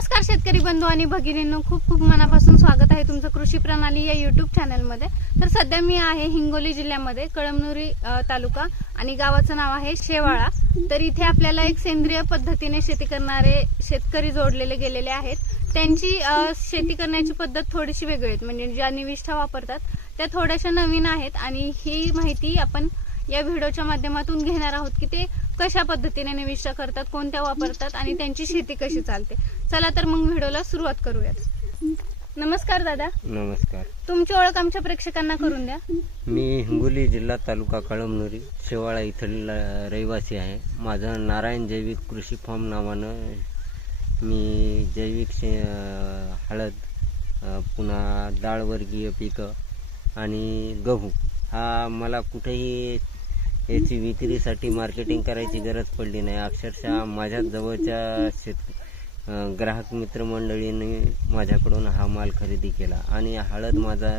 नमस्कार शेतकरी बंधू आणि भगिनींनो खूप खूप मनापासून स्वागत आहे तुमचं कृषी प्रणाली या युट्यूब चॅनलमध्ये तर सध्या मी आहे हिंगोली जिल्ह्यामध्ये कळमनुरी तालुका आणि गावाचं नाव आहे शेवाळा. तर इथे आपल्याला एक सेंद्रिय पद्धतीने शेती करणारे शेतकरी जोडलेले गेलेले आहेत. त्यांची शेती करण्याची पद्धत थोडीशी वेगळी आहे म्हणजे ज्या निविष्ठा वापरतात त्या थोड्याशा नवीन आहेत आणि ही माहिती आपण या व्हिडिओच्या माध्यमातून घेणार आहोत की ते कशा पद्धतीने निविष्ठा करतात कोणत्या वापरतात आणि त्यांची शेती कशी चालते. चला तर मग व्हिडिओला सुरुवात करूयात. नमस्कार दादा. नमस्कार. तुमची ओळख आमच्या प्रेक्षकांना करून द्या. मी हिंगोली जिल्हा तालुका कळमनुरी शेवाळा इथला रहिवासी आहे. माझं नारायण जैविक कृषी फार्म नावानं मी जैविक शे हळद पुन्हा डाळवर्गीय पिकं आणि गहू. हा मला कुठेही याची विक्रीसाठी मार्केटिंग करायची गरज पडली नाही. अक्षरशः माझ्या जवळच्या शेत ग्राहक मित्रमंडळींनी माझ्याकडून हा माल खरेदी केला आणि हळद माझा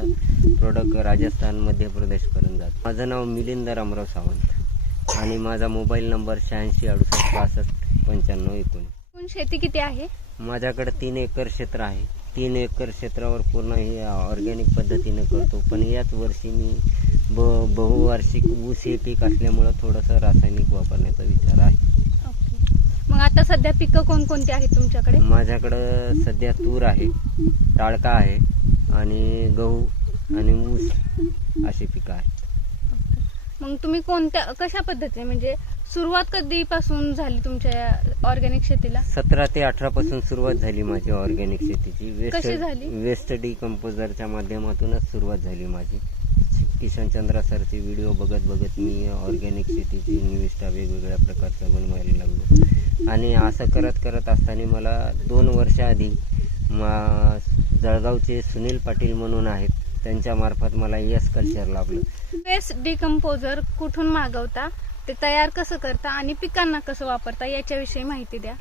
प्रोडक्ट राजस्थान मध्य प्रदेशपर्यंत जातो. माझं नाव मिलिंद रामराव सावंत आणि माझा मोबाईल नंबर शहाऐंशी अडुसष्ट बासष्ट पंच्याण्णव एकोणीस. एकूण शेती किती आहे? माझ्याकडे तीन एकर क्षेत्र आहे. तीन एकर क्षेत्रावर पूर्ण हे ऑर्गॅनिक पद्धतीने करतो. पण याच वर्षी मी ब बहुवार्षिक ऊस हे पीक असल्यामुळं थोडंसं रासायनिक वापरण्याचा विचार आहे. ओके. मग आता सध्या पिकं कोणकोणती आहेत तुमच्याकडे? माझ्याकडं सध्या तूर आहे टाळका आहे आणि गहू आणि ऊस अशी पिकं आहेत. मग तुम्ही कोणत्या कशा पद्धतीने म्हणजे सुरुवात कधीपासून झाली तुमच्या ऑर्गॅनिक शेतीला? सतरा ते अठरा पासून सुरुवात झाली माझी ऑर्गॅनिक शेतीची. कशी झाली? वेस्ट डिकम्पोजरच्या माध्यमातूनच सुरुवात झाली माझी. किशन चंद्रा सरचे व्हिडिओ बघत बघत मी ऑर्गॅनिक शेतीची निविष्ठा वेगवेगळ्या प्रकारच्या बनवायला लागलो. आणि असं करत करत असताना मला दोन वर्षाआधी मा जळगावचे सुनील पाटील म्हणून आहेत त्यांच्या मार्फत मला यस कल्चर लाभलं. वेस्ट डिकम्पोजर कुठून मागवता? ते तयार कसं करता आणि पिकांना कसं वापरता याच्याविषयी माहिती द्या.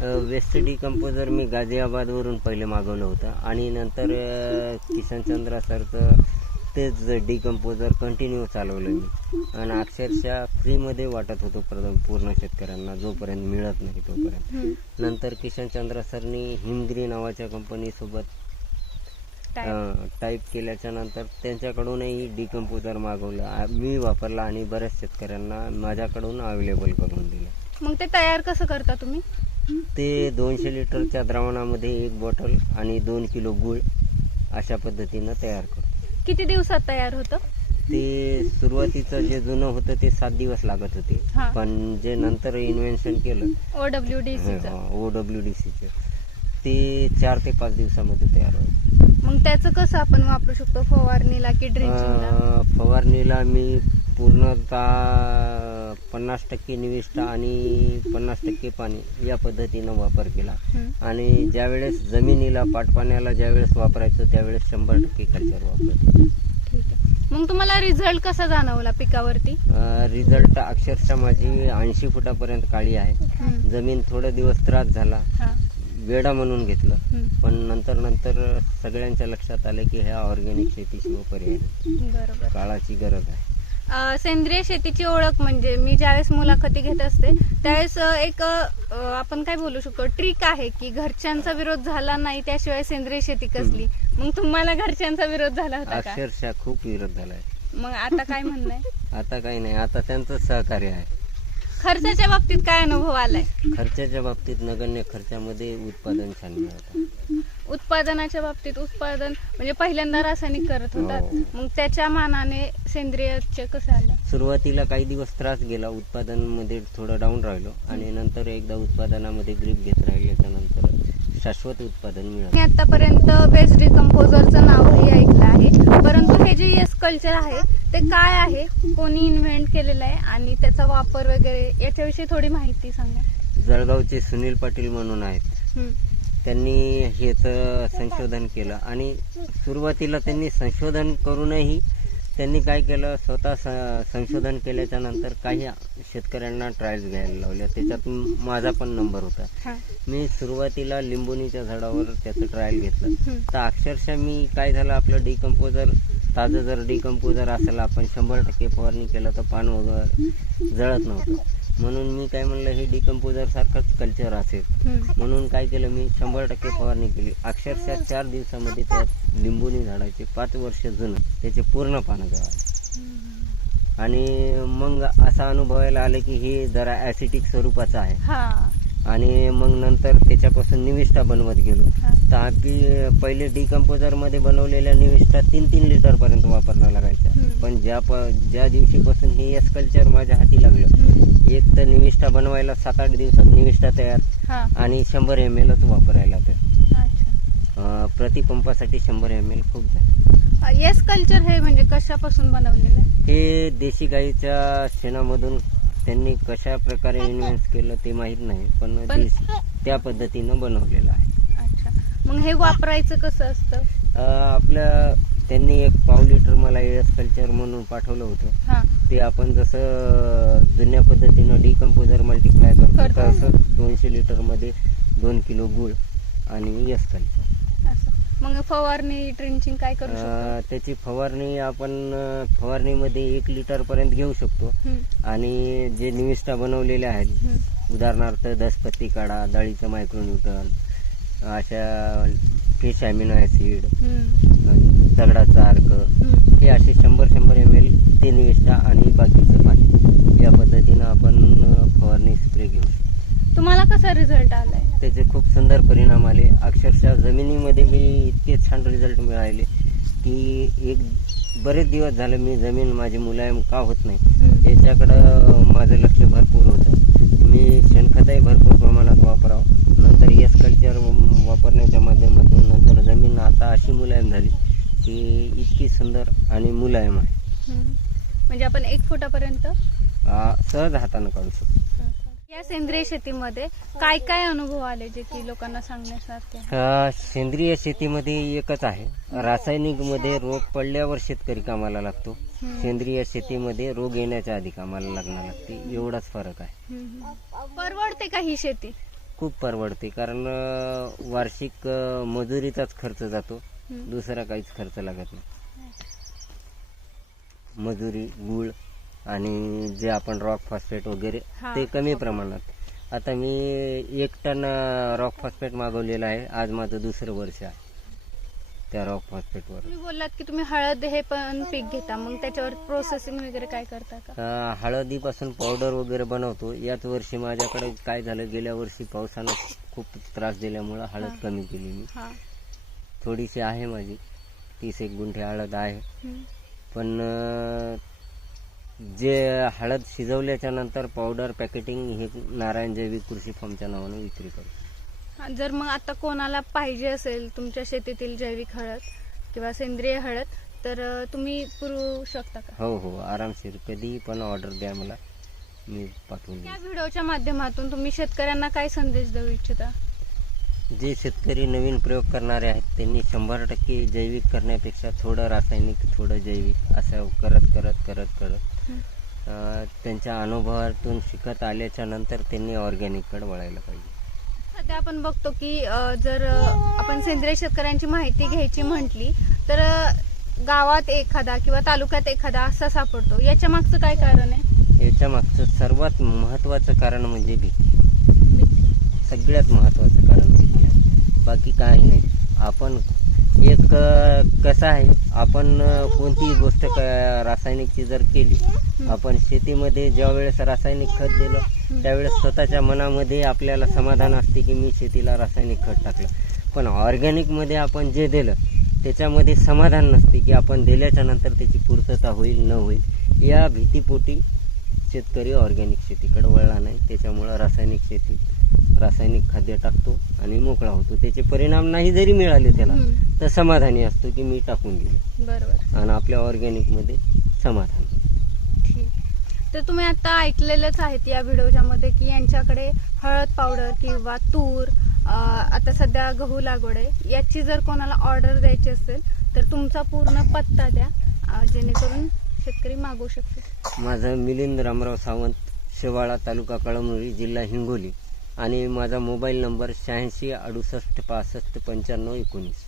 वेस्ट डिकम्पोजर मी गाझियाबादवरून पहिले मागवलं होतं. आणि नंतर अ, किसन चंद्रा सरचं तेच डिकम्पोजर कंटिन्यू चालवलं मी. आणि अक्षरशः फ्रीमध्ये वाटत होतो प्र- पूर्ण शेतकऱ्यांना जोपर्यंत मिळत नाही तोपर्यंत. नंतर किशन चंद्रा सरनी हिमगिरी नावाच्या कंपनीसोबत टाईप. केल्याच्यानंतर त्यांच्याकडूनही डिकम्पोजर मागवलं. मी वापरला आणि बऱ्याच शेतकऱ्यांना माझ्याकडून अवेलेबल करून दिलं. मग ते तयार कसं करता तुम्ही? ते दोनशे लिटरच्या द्रावणामध्ये एक बॉटल आणि दोन किलो गुळ अशा पद्धतीनं तयार करतो. किती दिवसात तयार होतं? ते सुरुवातीचं जे जुनं होतं ते सात दिवस लागत होते. हा. पण जे नंतर इन्व्हेन्शन केलं ओ डब्ल्यू डी सीचं ओ डब्ल्यू डी सीचे ते चार ते पाच दिवसामध्ये तयार व्हायचं मग त्याचं कसं आपण वापरू शकतो? फवारणीला की ड्रिंचिंगला अं, फवारणीला मी पूर्णतः पन्नास टक्के निविष्ठा आणि पन्नास टक्के पाणी या पद्धतीनं वापर केला. आणि ज्यावेळेस जमिनीला पाटपाण्याला ज्यावेळेस वापरायचं त्यावेळेस शंभर टक्के कल्चर वापरायचं. मग तुम्हाला रिझल्ट कसा जाणवला पिकावरती? रिझल्ट अक्षरशः माझी ऐंशी फुटापर्यंत काळी आहे. जमीन थोडे दिवस त्रास झाला. वेडा म्हणून घेतलं. पण नंतर नंतर सगळ्यांच्या लक्षात आलं की ह्या ऑर्गॅनिक शेतीशिवाय पर्याय काळाची गरज आहे. सेंद्रिय शेतीची ओळख म्हणजे मी ज्यावेळेस मुलाखती घेत असते त्यावेळेस एक आपण काय बोलू शकतो ट्रिक आहे की घरच्यांचा विरोध झाला नाही त्याशिवाय सेंद्रिय शेती कसली? मग तुम्हाला घरच्यांचा विरोध झाला होता का? अक्षरशः खूप विरोध झालाय. मग आता काय म्हणणं आहे? आता काही नाही आता त्यांचं सहकार्य आहे. खर्चाच्या बाबतीत काय अनुभव आलाय? खर्चाच्या बाबतीत नगण्य खर्चामध्ये उत्पादन छान मिळतं. उत्पादनाच्या बाबतीत उत्पादन म्हणजे पहिल्यांदा रासायनिक करत होतात. हो. मग त्याच्या मानाने सेंद्रियचे कसं आलं? सुरुवातीला काही दिवस त्रास गेला उत्पादनामध्ये थोडं डाऊन राहिलो आणि नंतर एकदा उत्पादनामध्ये ग्रीप घेत राहिल्याच्या नंतर शाश्वत उत्पादन मिळालं. मी आतापर्यंत बेस्ट डिकम्पोजरचं नावही ऐकलं आहे. परंतु हे जे येस कल्चर आहे ते काय आहे? कोणी इन्व्हेंट केलेलं आहे? आणि त्याचा वापर वगैरे याच्याविषयी थोडी माहिती सांगा. जळगावचे सुनील पाटील म्हणून आहेत. त्यांनी हेचं संशोधन केलं. आणि सुरुवातीला त्यांनी संशोधन करूनही त्यांनी काय केलं स्वतः संशोधन केल्याच्यानंतर काही शेतकऱ्यांना ट्रायल्स घ्यायला लावल्या. त्याच्यात माझा पण नंबर होता. मी सुरुवातीला लिंबोनीच्या झाडावर त्याचं ट्रायल घेतलं. तर अक्षरशः मी काय झालं आपलं डिकम्पोजर ताजं जर डिकम्पोजर असेल आपण शंभर टक्के फवारणी केलं तर पान वगैरे जळत नव्हतं. म्हणून मी काय म्हणलं हे डिकम्पोजर सारखंच कल्चर असेल. म्हणून काय केलं मी शंभर टक्के फवारणी केली. अक्षरशः चार दिवसामध्ये त्यात लिंबोनी झाडाचे पाच वर्ष जुनं त्याचे पूर्ण पानं गळाले. आणि मग असा अनुभवायला आलं की हे जरा ॲसिटिक स्वरूपाचं आहे. हा. आणि मग नंतर त्याच्यापासून निविष्ठा बनवत गेलो. तर आपली पहिले डिकम्पोजरमध्ये बनवलेल्या निविष्ठा तीन तीन लिटर पर्यंत वापरणं लागायच्या. पण ज्या प ज्या दिवशीपासून हे एस कल्चर माझ्या हाती लागलं. एक तर निविष्ठा बनवायला सात आठ दिवसात निविष्ठा तयार आणि शंभर एम एलच वापरायला तर. प्रतिपंपासाठी शंभर एम एल खूप झाले. येस कल्चर हे म्हणजे कशापासून बनवलेलं हे देशी गाईच्या शेणामधून त्यांनी कशा प्रकारे इन्व्हेस्ट केलं ते माहीत नाही पण त्या पद्धतीनं बनवलेलं आहे. अच्छा. मग हे वापरायचं कसं असतं? अं, आपलं त्यांनी एक पाव लिटर मला एस कल्चर म्हणून पाठवलं होतं. हा. ते आपण जसं जुन्या पद्धतीनं डिकम्पोजर मल्टिप्लाय करतो करतो. तसं दोनशे लिटरमध्ये दोन किलो गुळ आणि एस कल्चर मग फवारणी ट्रिंचिंग काय करू शकतो? अं, त्याची फवारणी आपण अं, फवारणीमध्ये एक लिटर पर्यंत घेऊ शकतो. हम्म, आणि जे निविष्ठा बनवलेल्या आहेत हम्म, उदाहरणार्थ दसपत्ती काढा डाळीचं मायक्रोन्यूटन अशा फिश अॅमिनो हम्म, दगडाचा अर्क हम्म. हे असे शंभर शंभर एम एल ते निविष्ठा आणि बाकीचं पाणी. या पद्धतीनं आपण अं, फवारणी स्प्रे घेऊ शकतो. तुम्हाला कसा रिझल्ट आलाय? त्याचे खूप सुंदर परिणाम आले. अक्षरशः जमिनीमध्ये मी इतके छान रिझल्ट मिळाले की एक बरेच दिवस झाले मी जमीन माझी मुलायम का होत नाही. याच्याकडं माझं लक्ष भरपूर होतं. मी शेणखतही भरपूर प्रमाणात वापरावं. नंतर एस कल्चर वापरण्याच्या माध्यमातून नंतर जमीन आता अशी मुलायम झाली की इतकी सुंदर आणि मुलायम आहे. म्हणजे आपण एक फुटापर्यंत? सहज हातानं काढू शकतो. या सेंद्रिय शेतीमध्ये काय काय अनुभव आले जे की लोकांना सांगण्यासारखे? सेंद्रिय शेतीमध्ये एकच आहे. रासायनिकमध्ये रोग पडल्यावर शेतकरी कामाला लागतो. सेंद्रिय शेतीमध्ये रोग येण्याच्या आधी कामाला लागणार लागते. एवढाच फरक आहे. हम्म. परवडते का ही शेती? खूप परवडते. कारण अ, वार्षिक अ, मजुरीचाच खर्च जातो. हम्म. दुसरा काहीच खर्च लागत नाही. मजुरी गुळ आणि जे आपण रॉक फॉस्फेट वगैरे. ते कमी प्रमाणात. आता मी एक टन रॉक फॉस्फेट मागवलेलं आहे. आज माझं दुसरं वर्ष आहे. त्या रॉक फॉस्फेटवर तुम्ही बोललात की तुम्ही हळद हे पण पीक घेता. मग त्याच्यावर प्रोसेसिंग वगैरे काय करता का? अ, हळदीपासून पावडर वगैरे बनवतो. याच वर्षी माझ्याकडे काय झालं गेल्या वर्षी पावसानं खूप त्रास दिल्यामुळं हळद. कमी केली मी. हा. थोडीशी आहे माझी. तीस एक गुंठे हळद आहे. हम्म. पण अं, जे हळद शिजवल्याच्या नंतर पावडर पॅकेटिंग हे नारायण जैविक कृषी फॉर्मच्या नावाने विक्री करतो. जर मग आता कोणाला पाहिजे असेल तुमच्या शेतीतील जैविक हळद किंवा सेंद्रिय हळद तर अ, तुम्ही पुरवू शकता का? हो हो आरामशीर. कधी पण ऑर्डर द्या मला. मी पाठवून या व्हिडिओच्या माध्यमातून तुम्ही शेतकऱ्यांना काय संदेश देऊ इच्छिता? जे शेतकरी नवीन प्रयोग करणारे आहेत त्यांनी शंभर टक्के जैविक करण्यापेक्षा थोडं रासायनिक थोडं जैविक असं करत करत करत करत. त्यांच्या अनुभवातून शिकत आल्याच्यानंतर त्यांनी ऑर्गॅनिककडे वळायला पाहिजे. सध्या आपण बघतो की जर आपण सेंद्रिय शेतकऱ्यांची माहिती घ्यायची म्हटली तर गावात एखादा किंवा तालुक्यात एखादा असा सापडतो. याच्या मागचं काय कारण आहे? याच्या मागचं सर्वात महत्त्वाचं कारण म्हणजे भीती. सगळ्यात महत्त्वाचं कारण भीती. बाकी काही नाही. आपण एक कसं आहे आपण कोणतीही गोष्ट क- रासायनिकची जर केली आपण शेतीमध्ये ज्या वेळेस रासायनिक खत दिलं त्यावेळेस स्वतःच्या मनामध्ये आपल्याला समाधान असते की मी शेतीला रासायनिक खत टाकलं. पण ऑर्गॅनिकमध्ये आपण जे दिलं त्याच्यामध्ये समाधान नसते की आपण दिल्याच्या नंतर त्याची पूर्तता होईल न होईल. या भीतीपोटी शेतकरी ऑर्गॅनिक शेतीकडे वळला नाही. त्याच्यामुळं रासायनिक शेती रासायनिक खाद्य टाकतो आणि मोकळा होतो. त्याचे परिणाम नाही जरी मिळाले त्याला. तर समाधानी असतो की मी टाकून दिलं. बरोबर. आणि आपल्या ऑर्गॅनिकमध्ये समाधान. ठीक. तर तुम्ही आता ऐकलेलंच आहेत या व्हिडिओच्या मध्ये की यांच्याकडे हळद पावडर किंवा तूर आता सध्या गहू लागवड आहे. याची जर कोणाला ऑर्डर द्यायची असेल तर तुमचा पूर्ण पत्ता द्या जेणेकरून शेतकरी मागवू शकतील. माझं मिलिंद रामराव सावंत शेवाळा तालुका कळमनुरी जिल्हा हिंगोली. आणि माझा मोबाईल नंबर शहाऐंशी अडुसष्ट पासष्ट पंच्याण्णव एकोणीस.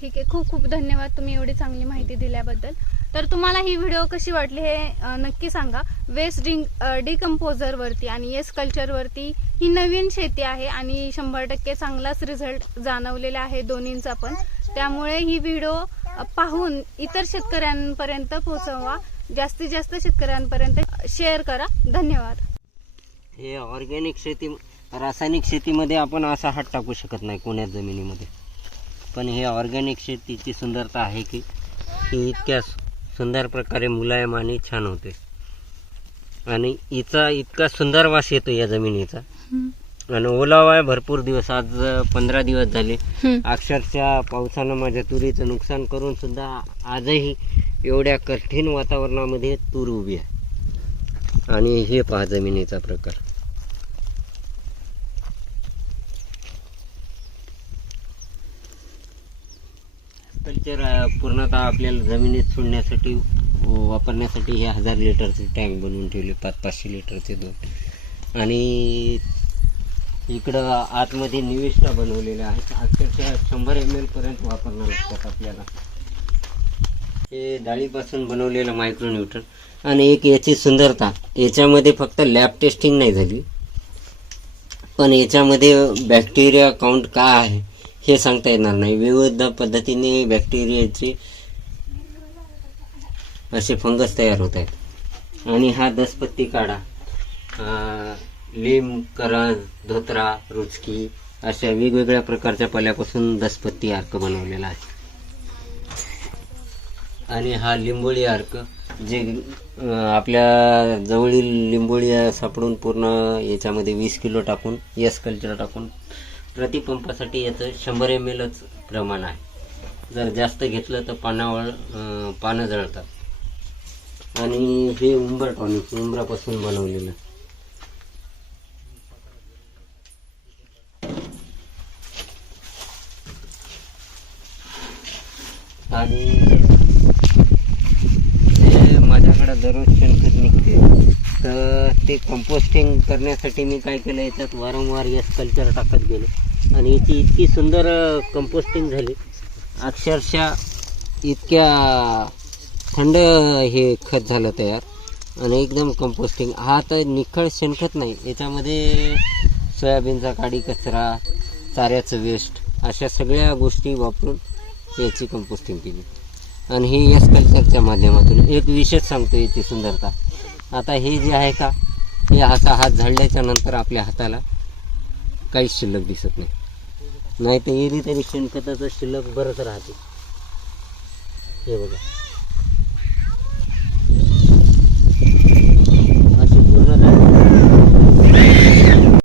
ठीक आहे. खूप खूप धन्यवाद तुम्ही एवढी चांगली माहिती दिल्याबद्दल. तर तुम्हाला ही व्हिडिओ कशी वाटली हे नक्की सांगा. वेस्ट डिंग डिकम्पोजर वरती आणि येस कल्चर वरती ही नवीन शेती आहे आणि शंभर टक्के चांगलाच रिझल्ट जाणवलेला आहे दोन्हींचा पण. त्यामुळे ही व्हिडिओ पाहून इतर शेतकऱ्यांपर्यंत पोहोचवा. जास्तीत जास्त शेतकऱ्यांपर्यंत शेअर करा. धन्यवाद. हे ऑर्गॅनिक शेती रासायनिक शेतीमध्ये आपण असा हात टाकू शकत नाही कोण्या जमिनीमध्ये. पण हे ऑर्गॅनिक शेतीची सुंदरता आहे की ही इतक्या सुंदर प्रकारे मुलायम आणि छान होते. आणि हिचा इतका सुंदर वास येतो या जमिनीचा. आणि ओलावा भरपूर दिवस आज पंधरा दिवस झाले. अक्षरशः पावसानं माझ्या तुरीचं नुकसान करून सुद्धा आजही एवढ्या कठीण वातावरणामध्ये तूर उभी आहे. आणि हे पहा जमिनीचा प्रकार. कल्चर पूर्णतः आपल्याला जमिनीत सोडण्यासाठी वापरण्यासाठी हे हजार लिटरचे टँक बनवून ठेवले पाच पाचशे लिटरचे दोन. आणि इकडं आतमध्ये निविष्ठा बनवलेल्या आहेत अक्षरशः शंभर एम एलपर्यंत वापरणार असतात लागतात आपल्याला. हे डाळीपासून बनवलेलं मायक्रोन्यूट्रन आणि एक याची सुंदरता याच्यामध्ये फक्त लॅब टेस्टिंग नाही झाली. पण याच्यामध्ये बॅक्टेरिया काउंट का आहे? हे सांगता येणार नाही. विविध पद्धतीने बॅक्टेरियाचे असे फंगस तयार होत आहेत. आणि हा दसपत्ती काढा. अं, लिंब करण धोत्रा रुचकी अशा वेगवेगळ्या प्रकारच्या पल्यापासून दसपत्ती अर्क बनवलेला आहे. आणि हा लिंबोळी अर्क जे आपल्या जवळील लिंबोळी सापडून पूर्ण याच्यामध्ये वीस किलो टाकून यस कल्चर टाकून प्रतिपंपासाठी याचं शंभर एम एलच प्रमाण आहे. जर जास्त घेतलं तर पानावर पानं जळतात. आणि हे उंबर टॉनिक उंबरापासून बनवलेलं. आणि माझ्याकडे दररोज शेणखत निघते. तर ते कंपोस्टिंग करण्यासाठी मी काय केलं याच्यात वारंवार यस कल्चर टाकत गेलो. आणि याची इतकी सुंदर कंपोस्टिंग झाली. अक्षरशः इतक्या थंड हे खत झालं तयार. आणि एकदम कंपोस्टिंग हा तर निखळ शेणखत नाही. याच्यामध्ये सोयाबीनचा काडी कचरा चाऱ्याचं वेस्ट अशा सगळ्या गोष्टी वापरून याची कंपोस्टिंग केली. आणि हे यस कल्चरच्या माध्यमातून एक विशेष सांगतो याची सुंदरता. आता हे जे आहे का हे असा हात झाडल्याच्या नंतर आपल्या हाताला काहीच शिल्लक दिसत नाही. नाही तर येली तरी शेणखताचं शिल्लक बरंच राहते. हे बघा.